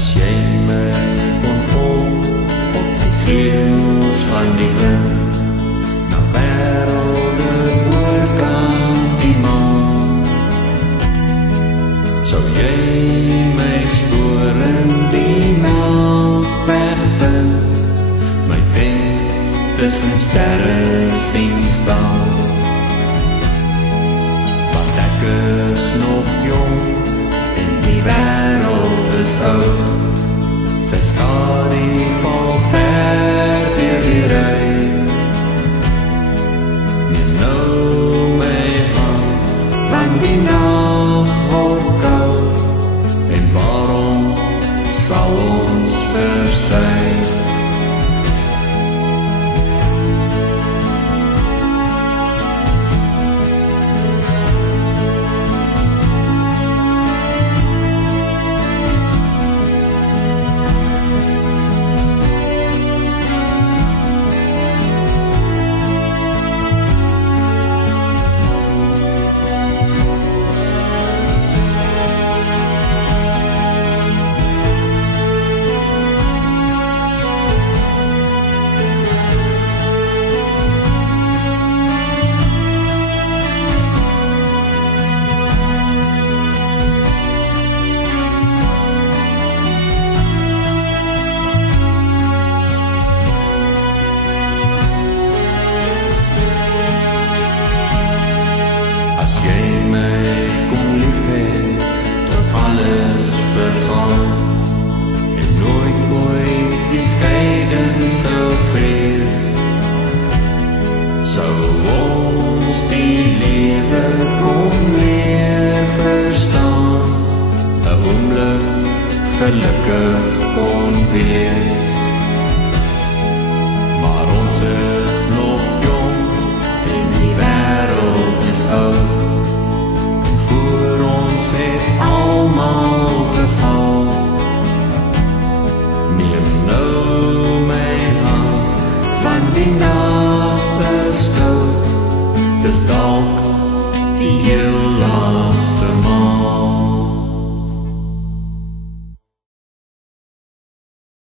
As jy my kon volg op die vleuels van die wind, na wêrelde oorkant die maan, sou jy my spoor in die Melkweg vind, my tent tussen sterre sien staan. Want ek is nog jong en die wêreld is oud, sy skadu val ver deur die ry. Neem nou my hand, want die nag word koud, en waarom sal ons versy? As jy my kon liefhê, tot alles vergaan, en nooit die skeiding sou vrees, sou ons die lewe kon meer verstaan, 'n oomblik gelukkig kon wees. Maar ons is nog jong en die wêreld is oud, het almal geval. Neem nou my hand, want die nag is koud, dis dalk die heel laaste maal.